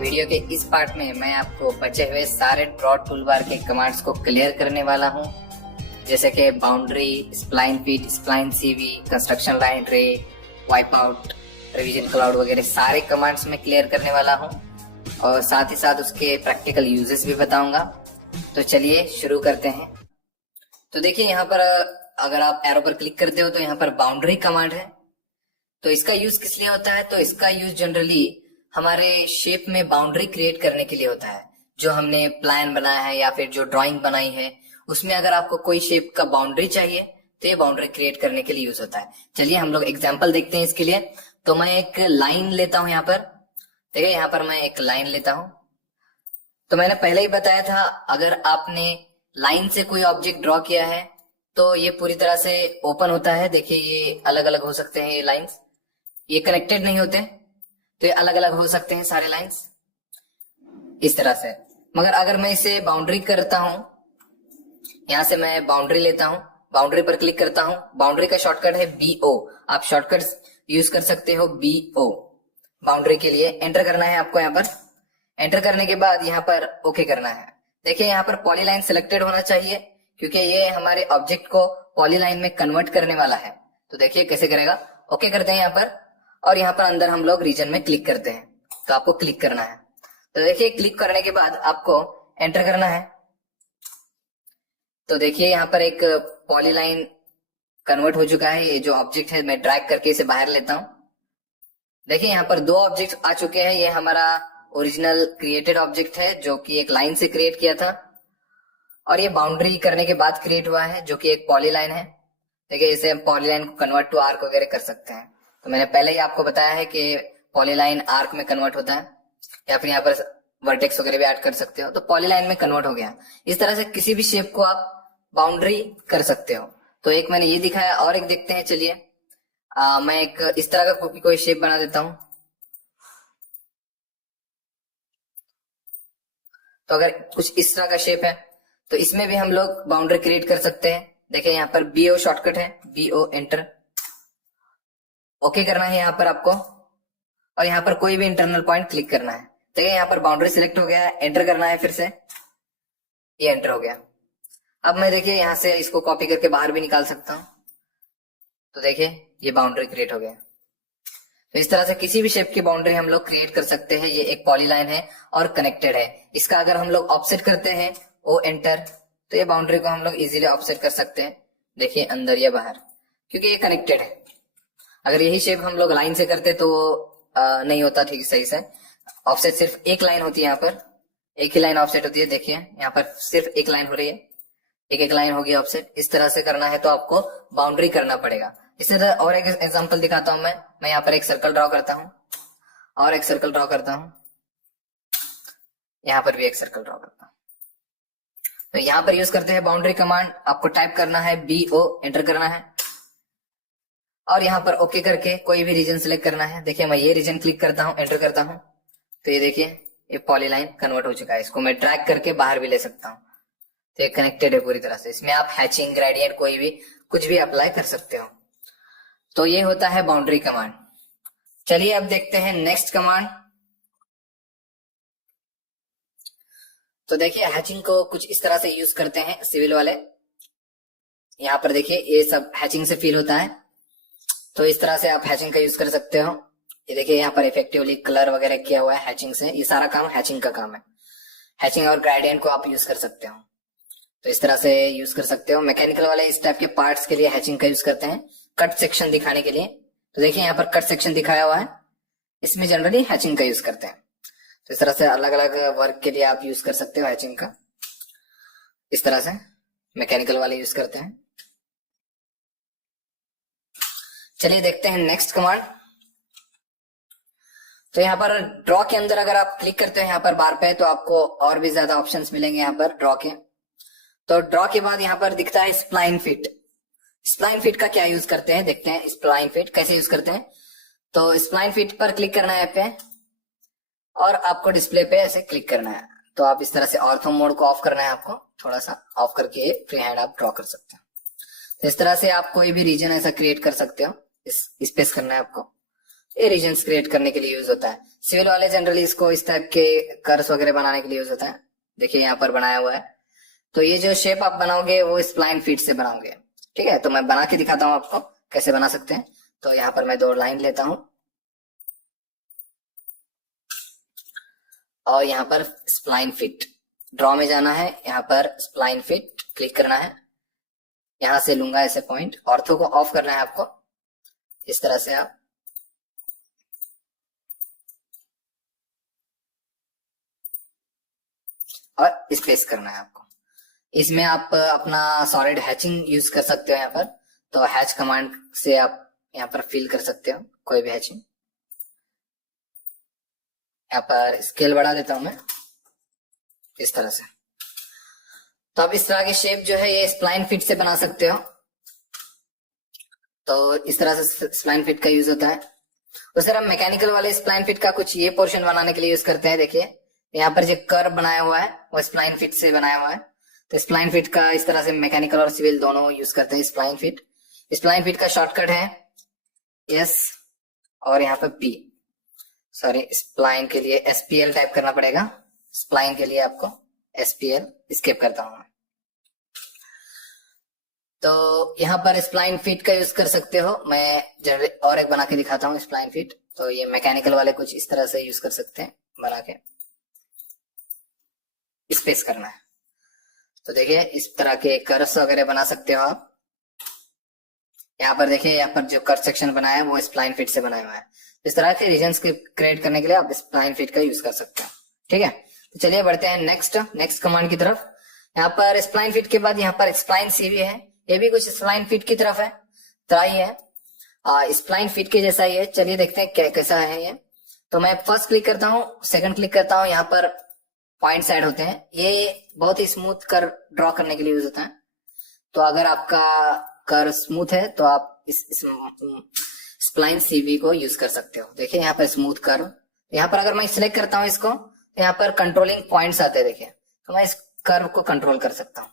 Video के इस part में मैं आपको बचे हुए सारे ड्रॉ टूलबार के कमांड्स को क्लियर करने वाला हूं, जैसे कि boundary, spline fit, spline CV, construction line रे, वाइप आउट, रिवीजन क्लाउड वगैरह सारे कमांड्स में क्लियर करने वाला हूं और साथ ही साथ उसके प्रैक्टिकल यूजेस भी बताऊंगा। तो चलिए शुरू करते हैं। तो देखिए यहाँ पर अगर आप एरो पर क्लिक करते हो तो यहाँ पर बाउंड्री कमांड है। तो इसका यूज किस लिए होता है? तो इसका यूज जनरली हमारे शेप में बाउंड्री क्रिएट करने के लिए होता है। जो हमने प्लान बनाया है या फिर जो ड्राइंग बनाई है उसमें अगर आपको कोई शेप का बाउंड्री चाहिए तो ये बाउंड्री क्रिएट करने के लिए यूज होता है। चलिए हम लोग एग्जांपल देखते हैं इसके लिए। तो मैं एक लाइन लेता हूं यहाँ पर, देखिए यहाँ पर मैं एक लाइन लेता हूं। तो मैंने पहले ही बताया था अगर आपने लाइन से कोई ऑब्जेक्ट ड्रॉ किया है तो ये पूरी तरह से ओपन होता है। देखिए ये अलग अलग हो सकते हैं, ये लाइंस ये कनेक्टेड नहीं होते, तो ये अलग अलग हो सकते हैं सारे लाइंस इस तरह से। मगर अगर मैं इसे बाउंड्री करता हूं, यहां से मैं बाउंड्री लेता हूं, बाउंड्री पर क्लिक करता हूं। बाउंड्री का शॉर्टकट है BO, आप शॉर्टकट यूज कर सकते हो BO बाउंड्री के लिए। एंटर करना है आपको यहाँ पर। एंटर करने के बाद यहाँ पर ओके करना है। देखिए यहाँ पर पॉलीलाइन सिलेक्टेड होना चाहिए क्योंकि ये हमारे ऑब्जेक्ट को पॉलीलाइन में कन्वर्ट करने वाला है। तो देखिए कैसे करेगा। ओके करते हैं यहाँ पर और यहाँ पर अंदर हम लोग रीजन में क्लिक करते हैं। तो आपको क्लिक करना है। तो देखिए क्लिक करने के बाद आपको एंटर करना है। तो देखिए यहाँ पर एक पॉलीलाइन कन्वर्ट हो चुका है। ये जो ऑब्जेक्ट है मैं ड्रैग करके इसे बाहर लेता हूं। देखिए यहाँ पर दो ऑब्जेक्ट आ चुके हैं। ये हमारा ओरिजिनल क्रिएटेड ऑब्जेक्ट है जो कि एक लाइन से क्रिएट किया था और ये बाउंड्री करने के बाद क्रिएट हुआ है जो कि एक पॉलीलाइन है। देखिए इसे हम पॉलीलाइन को कन्वर्ट टू आर्क वगैरह कर सकते हैं। तो मैंने पहले ही आपको बताया है कि पॉलीलाइन आर्क में कन्वर्ट होता है या फिर यहाँ पर वर्टेक्स वगैरह भी ऐड कर सकते हो। तो पॉलीलाइन में कन्वर्ट हो गया। इस तरह से किसी भी शेप को आप बाउंड्री कर सकते हो। तो एक मैंने ये दिखाया और एक देखते हैं। चलिए मैं एक इस तरह का कोई शेप बना देता हूं। तो अगर कुछ इस तरह का शेप है तो इसमें भी हम लोग बाउंड्री क्रिएट कर सकते हैं। देखिए यहाँ पर BO शॉर्टकट है, BO एंटर। ओके करना है यहाँ पर आपको और यहाँ पर कोई भी इंटरनल पॉइंट क्लिक करना है। देखिए यहाँ पर बाउंड्री सिलेक्ट हो गया है। एंटर करना है फिर से, ये एंटर हो गया। अब मैं देखिए यहाँ से इसको कॉपी करके बाहर भी निकाल सकता हूं। तो देखिए ये बाउंड्री क्रिएट हो गया। तो इस तरह से किसी भी शेप की बाउंड्री हम लोग क्रिएट कर सकते हैं। ये एक पॉलीलाइन है और कनेक्टेड है। इसका अगर हम लोग ऑफसेट करते हैं O एंटर तो ये बाउंड्री को हम लोग इजीली ऑफसेट कर सकते हैं। देखिए अंदर या बाहर, क्योंकि ये कनेक्टेड है। अगर यही शेप हम लोग लाइन से करते तो नहीं होता ठीक सही से। ऑफसेट सिर्फ एक लाइन होती है, यहाँ पर एक ही लाइन ऑफसेट होती है। देखिए यहाँ पर सिर्फ एक लाइन हो रही है, एक एक लाइन होगी ऑफसेट। इस तरह से करना है तो आपको बाउंड्री करना पड़ेगा। इस तरह और एक एग्जांपल दिखाता हूं मैं यहाँ पर एक सर्कल ड्रॉ करता हूं और एक सर्कल ड्रॉ करता हूं। यहाँ पर भी एक सर्कल ड्रॉ करता हूं। तो यहाँ पर यूज करते हैं बाउंड्री कमांड। आपको टाइप करना है BO एंटर करना है और यहाँ पर ओके करके कोई भी रीजन सिलेक्ट करना है। देखिए मैं ये रीजन क्लिक करता हूँ, एंटर करता हूँ तो ये देखिए ये पॉलीलाइन कन्वर्ट हो चुका है। इसको मैं ड्रैग करके बाहर भी ले सकता हूँ। तो ये कनेक्टेड है पूरी तरह से। इसमें आप हैचिंग, ग्रेडियंट कोई भी कुछ भी अप्लाई कर सकते हो। तो ये होता है बाउंड्री कमांड। चलिए अब देखते हैं नेक्स्ट कमांड। तो देखिए हैचिंग को कुछ इस तरह से यूज करते हैं सिविल वाले। यहाँ पर देखिए ये सब हैचिंग से फील होता है। तो इस तरह से आप हैचिंग का यूज कर सकते हो। ये देखिए यहाँ पर इफेक्टिवली कलर वगैरह किया हुआ है हैचिंग से। ये सारा काम हैचिंग का काम है। हैचिंग और ग्रेडियंट को आप यूज कर सकते हो। तो इस तरह से यूज कर सकते हो। मैकेनिकल वाले इस टाइप के पार्ट्स के लिए हैचिंग का यूज करते हैं, कट सेक्शन दिखाने के लिए। तो देखिए यहाँ पर कट सेक्शन दिखाया हुआ है, इसमें जनरली हैचिंग का यूज करते हैं। तो इस तरह से अलग अलग वर्क के लिए आप यूज कर सकते हो हैचिंग का। इस तरह से मैकेनिकल वाले यूज करते हैं। चलिए देखते हैं नेक्स्ट कमांड। तो यहाँ पर ड्रॉ के अंदर अगर आप क्लिक करते हो यहाँ पर बार पे तो आपको और भी ज्यादा ऑप्शंस मिलेंगे यहाँ पर ड्रॉ के। तो ड्रॉ के बाद यहाँ पर दिखता है स्प्लाइन फिट। स्प्लाइन फिट का क्या यूज करते हैं देखते हैं। स्प्लाइन फिट कैसे यूज करते हैं। तो स्प्लाइन फिट पर क्लिक करना है पे और आपको डिस्प्ले पे ऐसे क्लिक करना है। तो आप इस तरह से ऑर्थो मोड को ऑफ करना है। आपको थोड़ा सा ऑफ करके फ्री हैंड आप ड्रॉ कर सकते हो। तो इस तरह से आप कोई भी रीजन ऐसा क्रिएट कर सकते हो। स्पेस करना है आपको। ये रीजन्स क्रिएट करने के लिए यूज होता है। सिविल वाले जनरली इसको इस टाइप के कर्व्स वगैरह बनाने के लिए यूज होता है। देखिए यहाँ पर बनाया हुआ है। तो ये जो शेप आप बनाओगे वो स्प्लाइन फीट से बनाओगे, ठीक है। तो मैं बना के दिखाता हूँ आपको कैसे बना सकते हैं। तो यहाँ पर मैं 2 लाइन लेता हूं और यहाँ पर स्प्लाइन फिट ड्रॉ में जाना है। यहाँ पर स्प्लाइन फिट क्लिक करना है। यहां से लूंगा ऐसे पॉइंट, ऑर्थो को ऑफ करना है आपको। इस तरह से आप और स्पेस करना है आपको। इसमें आप अपना सॉलिड हैचिंग यूज कर सकते हो यहाँ पर। तो हैच कमांड से आप यहाँ पर फिल कर सकते हो कोई भी हैचिंग। यहाँ पर स्केल बढ़ा देता हूं मैं इस तरह से। तो अब इस तरह की शेप जो है ये स्प्लाइन फिट से बना सकते हो। तो इस तरह से स्प्लाइन फिट का यूज होता है। उस तरह मैकेनिकल वाले स्प्लाइन फिट का कुछ ये पोर्शन बनाने के लिए यूज करते हैं। देखिए यहाँ पर जो कर्व बनाया हुआ है वो स्प्लाइन फिट से बनाया हुआ है। तो स्प्लाइन फिट का इस तरह से मैकेनिकल और सिविल दोनों यूज करते हैं स्प्लाइन फिट। स्प्लाइन फिट का शॉर्टकट है एस और यहाँ पर पी। सॉरी, स्प्लाइन के लिए एसपीएल टाइप करना पड़ेगा। स्प्लाइन के लिए आपको एसपीएल स्किप करता हूं मैं। तो यहाँ पर स्प्लाइन फिट का यूज कर सकते हो। मैं जनरली और एक बना के दिखाता हूँ स्प्लाइन फिट। तो ये मैकेनिकल वाले कुछ इस तरह से यूज कर सकते हैं, बना के स्पेस करना है। तो देखिए इस तरह के कर्व्स वगैरह बना सकते हो आप। यहाँ पर देखिए यहाँ पर जो कर्व सेक्शन बनाया है वो स्प्लाइन फिट से बनाया हुआ है। इस तरह के रीजन्स के क्रिएट करने के लिए आप स्प्लाइन फिट का यूज कर सकते हैं, ठीक है। तो चलिए बढ़ते हैं नेक्स्ट कमांड की तरफ। यहाँ पर स्प्लाइन फिट के बाद यहाँ पर स्प्लाइन सीवी है। ये भी कुछ स्प्लाइन फिट की तरफ है, ट्राई है स्प्लाइन फिट के जैसा ही है। चलिए देखते हैं कैसा है ये। तो मैं फर्स्ट क्लिक करता हूँ, सेकंड क्लिक करता हूँ। यहाँ पर पॉइंट्स ऐड होते हैं। ये बहुत ही स्मूथ कर ड्रॉ करने के लिए यूज होता है। तो अगर आपका कर्व स्मूथ है तो आप इस स्प्लाइन सीवी को यूज कर सकते हो। देखिए यहाँ पर स्मूथ कर्व। यहाँ पर अगर मैं सिलेक्ट करता हूँ इसको तो यहाँ पर कंट्रोलिंग पॉइंट्स आते हैं। देखिए तो मैं इस कर्व को कंट्रोल कर सकता हूँ।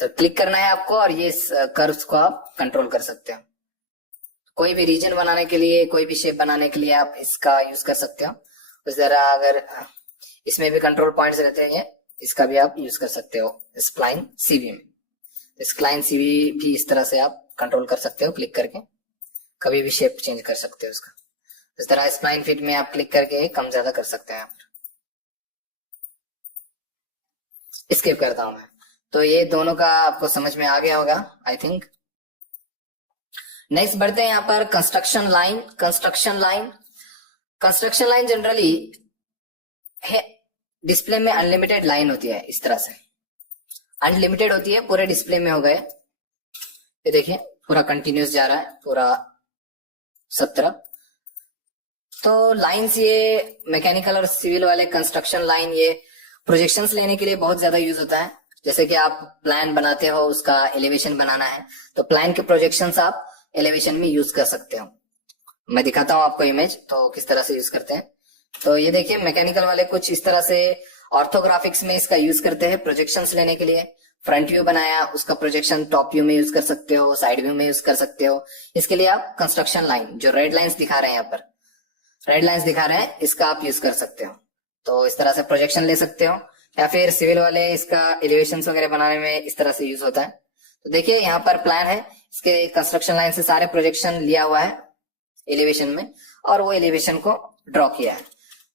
तो क्लिक करना है आपको और ये कर्व्स को आप कंट्रोल कर सकते हो। कोई भी रीजन बनाने के लिए, कोई भी शेप बनाने के लिए आप इसका यूज कर सकते हो। तो जरा अगर इसमें भी कंट्रोल पॉइंट्स रहते हैं, इसका भी आप यूज कर सकते हो स्प्लाइन सीवी में। स्प्लाइन सीवी भी इस तरह से आप कंट्रोल कर सकते हो क्लिक करके। कभी भी शेप चेंज कर सकते हो उसका। इस तरह स्प्लाइन फिट में आप क्लिक करके कम ज्यादा कर सकते हैं। स्किप करता हूं मैं। तो ये दोनों का आपको समझ में आ गया होगा आई थिंक। नेक्स्ट बढ़ते हैं यहाँ पर कंस्ट्रक्शन लाइन जनरली है डिस्प्ले में अनलिमिटेड लाइन होती है। इस तरह से अनलिमिटेड होती है, पूरे डिस्प्ले में हो गए। ये देखिए पूरा कंटिन्यूस जा रहा है, पूरा 17। तो लाइंस ये मैकेनिकल और सिविल वाले कंस्ट्रक्शन लाइन ये प्रोजेक्शंस लेने के लिए बहुत ज्यादा यूज होता है। जैसे कि आप प्लान बनाते हो, उसका एलिवेशन बनाना है, तो प्लान के प्रोजेक्शंस आप एलिवेशन में यूज कर सकते हो। मैं दिखाता हूं आपको इमेज तो किस तरह से यूज करते हैं। तो ये देखिए मैकेनिकल वाले कुछ इस तरह से ऑर्थोग्राफिक्स में इसका यूज करते हैं प्रोजेक्शंस लेने के लिए। फ्रंट व्यू बनाया, उसका प्रोजेक्शन टॉप व्यू में यूज कर सकते हो, साइड व्यू में यूज कर सकते हो। इसके लिए आप कंस्ट्रक्शन लाइन, जो रेड लाइंस दिखा रहे हैं यहाँ पर, रेड लाइंस दिखा रहे हैं, इसका आप यूज कर सकते हो। तो इस तरह से प्रोजेक्शन ले सकते हो। या फिर सिविल वाले इसका एलिवेशन वगैरह बनाने में इस तरह से यूज होता है। तो देखिए यहाँ पर प्लान है, इसके कंस्ट्रक्शन लाइन से सारे प्रोजेक्शन लिया हुआ है एलिवेशन में और वो एलिवेशन को ड्रॉ किया है।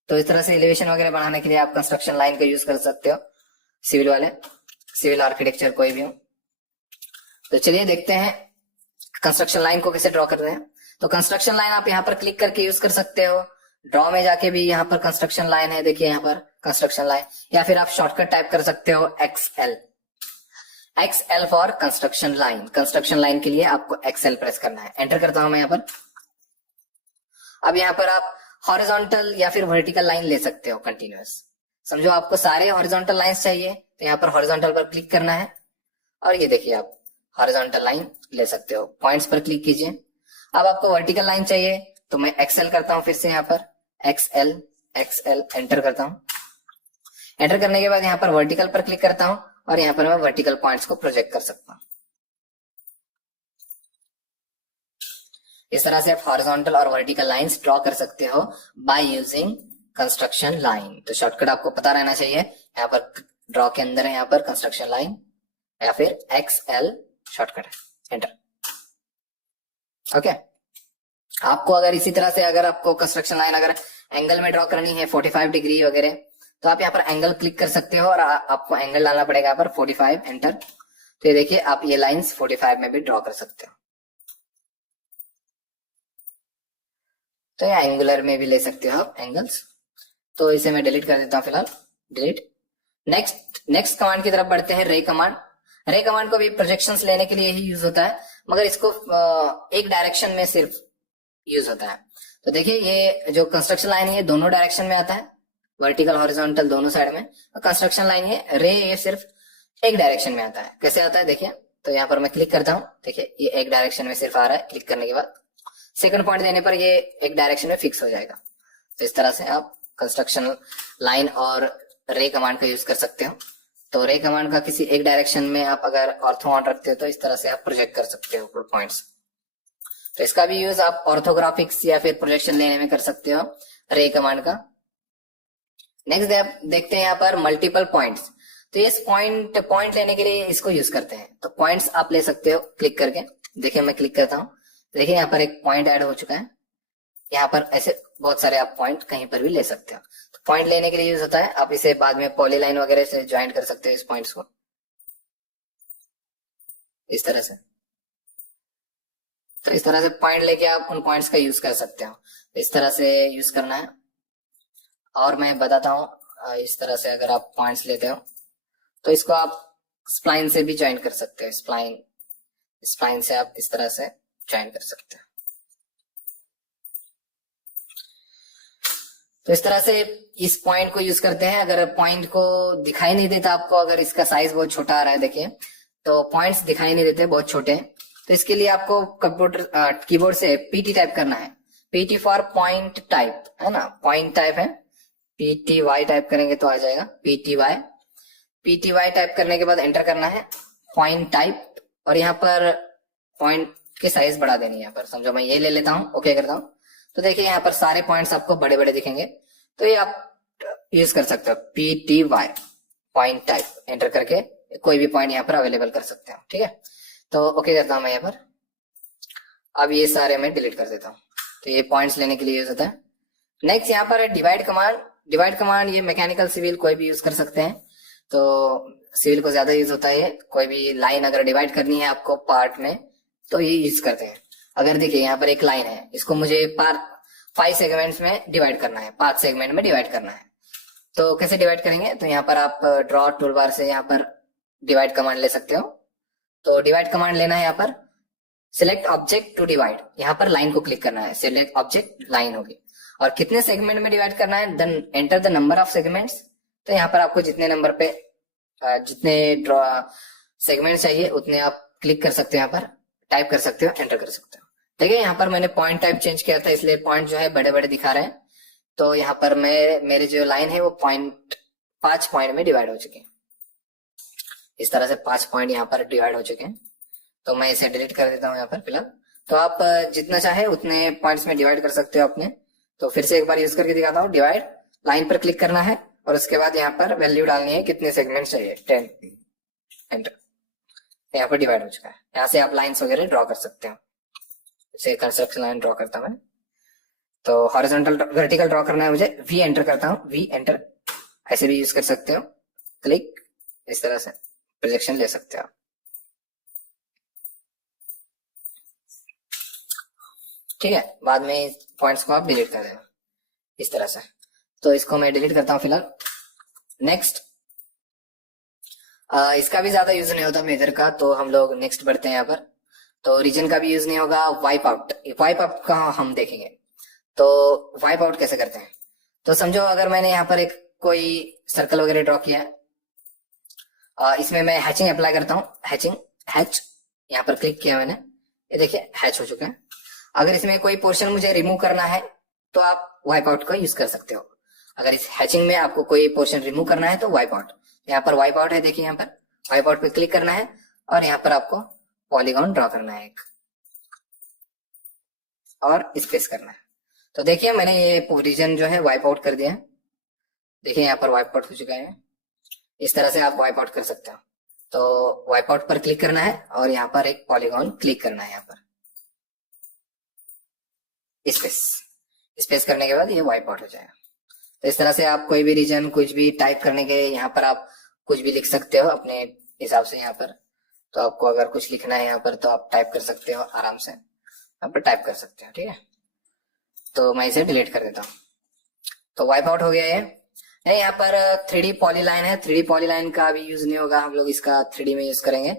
तो इस तरह से एलिवेशन वगैरह बनाने के लिए आप कंस्ट्रक्शन लाइन का यूज कर सकते हो, सिविल वाले, सिविल आर्किटेक्चर कोई भी हो। तो चलिए देखते हैं कंस्ट्रक्शन लाइन को कैसे ड्रॉ करते हैं। तो कंस्ट्रक्शन लाइन आप यहाँ पर क्लिक करके यूज कर सकते हो। ड्रॉ में जाके भी यहाँ पर कंस्ट्रक्शन लाइन है, देखिए यहाँ पर कंस्ट्रक्शन लाइन। या फिर आप शॉर्टकट टाइप कर सकते हो XL for construction line. Construction line के लिए आपको एक्सएल प्रेस करना है। एंटर करता हूं मैं यहाँ पर। अब यहाँ पर आप हॉरिजॉन्टल या फिर वर्टिकल लाइन ले सकते हो कंटिन्यूअस। समझो आपको सारे हॉरिजॉन्टल लाइंस चाहिए तो यहाँ पर हॉरिजॉन्टल पर क्लिक करना है और ये देखिए आप हॉरिजॉन्टल लाइन ले सकते हो। पॉइंट्स पर क्लिक कीजिए। अब आपको वर्टिकल लाइन चाहिए तो मैं एक्सएल करता हूं, फिर से यहाँ पर एक्सएल एंटर करता हूं। एंटर करने के बाद यहाँ पर वर्टिकल पर क्लिक करता हूं और यहाँ पर मैं वर्टिकल पॉइंट्स को प्रोजेक्ट कर सकता हूं। इस तरह से आप हॉरिजॉन्टल और वर्टिकल लाइंस ड्रॉ कर सकते हो बाय यूजिंग कंस्ट्रक्शन लाइन। तो शॉर्टकट आपको पता रहना चाहिए, यहाँ पर ड्रॉ के अंदर है यहाँ पर कंस्ट्रक्शन लाइन या फिर XL शॉर्टकट है, एंटर। ओके, आपको अगर इसी तरह से अगर आपको कंस्ट्रक्शन लाइन अगर एंगल में ड्रॉ करनी है 45 डिग्री वगैरह, तो आप यहाँ पर एंगल क्लिक कर सकते हो और आपको एंगल डालना पड़ेगा यहाँ पर 45, एंटर। तो ये देखिए आप ये लाइंस 45 में भी ड्रॉ कर सकते हो। तो ये एंगुलर में भी ले सकते हो आप एंगल्स। तो इसे मैं डिलीट कर देता हूँ फिलहाल, डिलीट। नेक्स्ट कमांड की तरफ बढ़ते हैं, रे कमांड। रे कमांड को भी प्रोजेक्शंस लेने के लिए ही यूज होता है, मगर इसको एक डायरेक्शन में सिर्फ यूज होता है। तो देखिए ये जो कंस्ट्रक्शन लाइन है ये दोनों डायरेक्शन में आता है, वर्टिकल हॉरिजॉन्टल दोनों साइड में। कंस्ट्रक्शन लाइन है रे ये सिर्फ एक डायरेक्शन में आता है। कैसे आता है देखिए, तो यहाँ पर मैं क्लिक करता हूँ, देखिए ये एक डायरेक्शन में सिर्फ आ रहा है। क्लिक करने के बाद सेकंड पॉइंट देने पर ये एक डायरेक्शन में फिक्स हो जाएगा। तो इस तरह से आप कंस्ट्रक्शन लाइन और रे कमांड का यूज कर सकते हो। तो रे कमांड का किसी एक डायरेक्शन में आप अगर ऑर्थो ऑन रखते हो तो इस तरह से आप प्रोजेक्ट कर सकते हो पॉइंट्स। तो इसका भी यूज आप ऑर्थोग्राफिक्स या फिर प्रोजेक्शन लेने में कर सकते हो रे कमांड का। नेक्स्ट आप देखते हैं यहाँ पर मल्टीपल पॉइंट्स। तो ये पॉइंट लेने के लिए इसको यूज करते हैं। तो पॉइंट्स आप ले सकते हो क्लिक करके। देखिए मैं क्लिक करता हूँ, देखिए यहाँ पर एक पॉइंट ऐड हो चुका है। यहाँ पर ऐसे बहुत सारे आप पॉइंट कहीं पर भी ले सकते हो। तो पॉइंट लेने के लिए यूज होता है। आप इसे बाद में पॉलीलाइन वगैरह से ज्वाइन कर सकते हो इस पॉइंट्स को, इस तरह से। तो इस तरह से पॉइंट लेके आप उन पॉइंट्स का यूज कर सकते हो। इस तरह से यूज करना है। और मैं बताता हूँ, इस तरह से अगर आप पॉइंट्स लेते हो तो इसको आप स्प्लाइन से भी ज्वाइन कर सकते हो। स्प्लाइन से आप इस तरह से ज्वाइन कर सकते हो। तो इस तरह से इस पॉइंट को यूज करते हैं। अगर पॉइंट को दिखाई नहीं देता आपको, अगर इसका साइज बहुत छोटा आ रहा है, देखिए तो पॉइंट्स दिखाई नहीं देते, बहुत छोटे हैं, तो इसके लिए आपको कंप्यूटर कीबोर्ड से PT टाइप करना है। PT फॉर पॉइंट टाइप है ना, पॉइंट टाइप है। PTY टाइप करेंगे तो आ जाएगा PTY टाइप करने के बाद एंटर करना है पॉइंट टाइप। और यहाँ पर पॉइंट की साइज बढ़ा देनी है। यहाँ पर समझो मैं ये ले लेता हूँ, ओके करता हूँ। तो देखिए यहाँ पर सारे पॉइंट्स आपको बड़े बड़े दिखेंगे। तो ये आप यूज कर सकते हो PTY पॉइंट टाइप, एंटर करके कोई भी पॉइंट यहाँ पर अवेलेबल कर सकते हो। ठीक है, तो ओके करता हूँ मैं यहाँ पर। अब ये सारे मैं डिलीट कर देता हूँ। तो ये पॉइंट्स लेने के लिए यूज होता है। नेक्स्ट यहाँ पर है डिवाइड कमांड। डिवाइड कमांड ये मैकेनिकल सिविल कोई भी यूज कर सकते हैं। तो सिविल को ज्यादा यूज होता है। कोई भी लाइन अगर डिवाइड करनी है आपको पार्ट में तो ये यूज करते हैं। अगर देखिए यहाँ पर एक लाइन है, इसको मुझे 5 सेगमेंट्स में डिवाइड करना है, 5 सेगमेंट में डिवाइड करना है। तो कैसे डिवाइड करेंगे, तो यहाँ पर आप ड्रॉ टूलबार से यहाँ पर डिवाइड कमांड ले सकते हो। तो डिवाइड कमांड लेना है, यहाँ पर सिलेक्ट ऑब्जेक्ट टू डिवाइड, यहाँ पर लाइन को क्लिक करना है, सिलेक्ट ऑब्जेक्ट लाइन होगी। और कितने सेगमेंट में डिवाइड करना है, then enter the number of segments. तो यहाँ पर आपको जितने नंबर पे जितने ड्रॉ सेगमेंट चाहिए उतने आप क्लिक कर सकते हो, यहाँ पर टाइप कर सकते हो, एंटर कर सकते हो। देखिए यहाँ पर मैंने पॉइंट टाइप चेंज किया था, इसलिए पॉइंट जो है बड़े बड़े दिखा रहे हैं। तो यहाँ पर मेरे जो लाइन है वो 5 पॉइंट में डिवाइड हो चुके हैं। इस तरह से 5 पॉइंट यहाँ पर डिवाइड हो चुके हैं। तो मैं इसे डिलीट कर देता हूँ यहाँ पर फिलहाल। तो आप जितना चाहे उतने पॉइंट्स में डिवाइड कर सकते हो अपने। तो फिर से एक बार यूज करके दिखाता हूँ। डिवाइड लाइन पर क्लिक करना है और उसके बाद यहाँ पर वैल्यू डालनी है, कितने सेगमेंट चाहिए, 10, एंटर। यहाँ पर डिवाइड हो चुका है। यहाँ से आप लाइन्स वगैरह ड्रॉ कर सकते हो। जैसे कंस्ट्रक्शन लाइन ड्रॉ करता हूँ मैं, तो हॉरिजॉन्टल वर्टिकल ड्रॉ करना है मुझे, V एंटर करता हूँ, V एंटर। ऐसे भी यूज कर सकते हो, क्लिक, इस तरह से प्रोजेक्शन ले सकते हो। ठीक है, बाद में पॉइंट्स को आप डिलीट कर देना इस तरह से। तो इसको मैं डिलीट करता हूँ फिलहाल। नेक्स्ट, इसका भी ज्यादा यूज नहीं होता मेजर का, तो हम लोग नेक्स्ट बढ़ते हैं यहाँ पर। तो रीजन का भी यूज नहीं होगा। वाइप आउट का हम देखेंगे। तो वाइप आउट कैसे करते हैं, तो समझो अगर मैंने यहाँ पर एक कोई सर्कल वगैरह ड्रॉ किया है, इसमें मैं हैचिंग अप्लाई करता हूँ। हैच यहाँ पर क्लिक किया मैंने, ये देखिए हैच हो चुका है। अगर इसमें कोई पोर्शन मुझे रिमूव करना है तो आप वाइप आउट का यूज कर सकते हो। अगर इस हैचिंग में आपको कोई पोर्शन रिमूव करना है तो वाइप आउट, यहाँ पर वाइप आउट है, देखिए यहाँ पर वाइप आउट पे क्लिक करना है और यहाँ पर आपको पॉलीगॉन ड्रॉ करना है एक। और स्पेस करना है। तो देखिए मैंने ये रीजन जो है वाइप आउट कर दिया है। देखिए यहाँ पर वाइप आउट हो चुका है। इस तरह से आप वाइप आउट कर सकते हो। तो वाइप आउट पर क्लिक करना है और यहाँ पर एक पॉलीगॉन क्लिक करना है, यहाँ पर स्पेस। स्पेस करने के बाद ये वाइप आउट हो जाएगा। तो इस तरह से आप कोई भी रीजन कुछ भी टाइप करने के, यहाँ पर आप कुछ भी लिख सकते हो अपने हिसाब से। यहाँ पर तो आपको अगर कुछ लिखना है यहाँ पर तो आप टाइप कर सकते हो आराम से, यहाँ पर टाइप कर सकते हो, ठीक है। तो मैं इसे डिलीट कर देता हूँ। तो वाइप आउट हो गया ये। नहीं, यहाँ पर 3D पॉलीलाइन है। 3D पॉलीलाइन का भी यूज नहीं होगा, हम लोग इसका 3D में यूज करेंगे।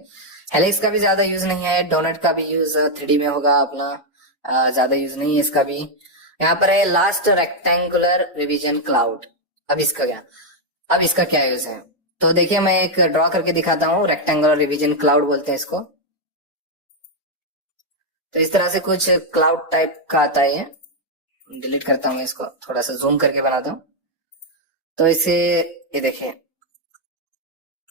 हेलिक्स का भी ज्यादा यूज नहीं है। डोनट का भी यूज 3D में होगा अपना, ज्यादा यूज नहीं है इसका भी। यहाँ पर है लास्ट रेक्टेंगुलर रिवीजन क्लाउड। अब इसका क्या यूज है, तो देखिए मैं एक ड्रॉ करके दिखाता हूँ। रेक्टेंगुलर रिवीजन क्लाउड बोलते हैं इसको। तो इस तरह से कुछ क्लाउड टाइप का आता है। डिलीट करता हूँ इसको, थोड़ा सा जूम करके बनाता हूँ। तो इसे ये देखिए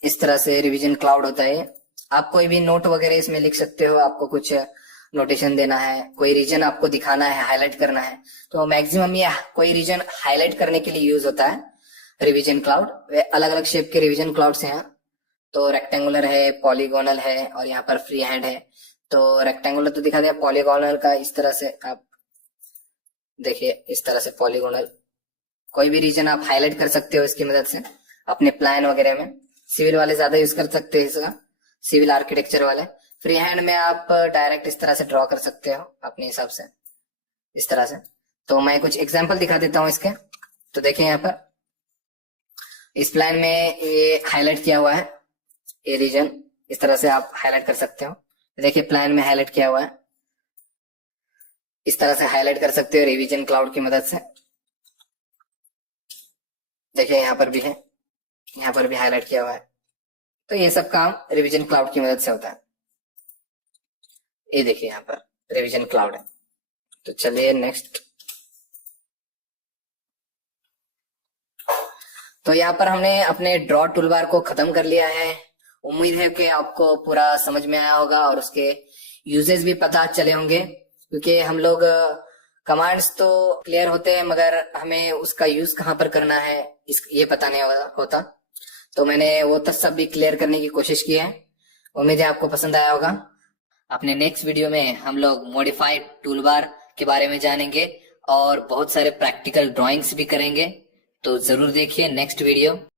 इस तरह से रिवीजन क्लाउड होता है। आप कोई भी नोट वगैरह इसमें लिख सकते हो। आपको कुछ नोटेशन देना है, कोई रीजन आपको दिखाना है, हाईलाइट करना है, तो मैक्सिमम ये कोई रीजन हाईलाइट करने के लिए यूज होता है रिवीजन क्लाउड। वे अलग अलग शेप के रिवीजन क्लाउड्स हैं यहाँ। तो रेक्टेंगुलर है, पॉलीगोनल है और यहाँ पर फ्री हैंड है। तो रेक्टेंगुलर तो दिखा दिया, पॉलीगोनल का इस तरह से आप देखिए, इस तरह से पॉलीगोनल कोई भी रीजन आप हाईलाइट कर सकते हो इसकी मदद से अपने प्लान वगैरह में। सिविल वाले ज्यादा यूज कर सकते हैं इसका, सिविल आर्किटेक्चर वाले। फ्री हैंड में आप डायरेक्ट इस तरह से ड्रॉ कर सकते हो अपने हिसाब से, इस तरह से। तो मैं कुछ एग्जांपल दिखा देता हूँ इसके। तो देखिए यहाँ पर इस प्लान में ये हाईलाइट किया हुआ है, ये रीजन इस तरह से आप हाईलाइट कर सकते हो। देखिए प्लान में हाईलाइट किया हुआ है, इस तरह से हाईलाइट कर सकते हो रिवीजन क्लाउड की मदद से। देखिए यहाँ पर भी है, यहाँ पर भी हाईलाइट किया हुआ है। तो ये सब काम रिवीजन क्लाउड की मदद से होता है। ये देखिए यहाँ पर रिवीजन क्लाउड है। तो चलिए नेक्स्ट। तो यहाँ पर हमने अपने ड्रॉ टूलबार को खत्म कर लिया है। उम्मीद है कि आपको पूरा समझ में आया होगा और उसके यूजेस भी पता चले होंगे, क्योंकि हम लोग कमांड्स तो क्लियर होते हैं मगर हमें उसका यूज कहाँ पर करना है ये पता नहीं होता। तो मैंने वो तक सब भी क्लियर करने की कोशिश की है। उम्मीद है आपको पसंद आया होगा। अपने नेक्स्ट वीडियो में हम लोग मॉडिफाइड टूलबार के बारे में जानेंगे और बहुत सारे प्रैक्टिकल ड्राइंग्स भी करेंगे। तो जरूर देखिए नेक्स्ट वीडियो।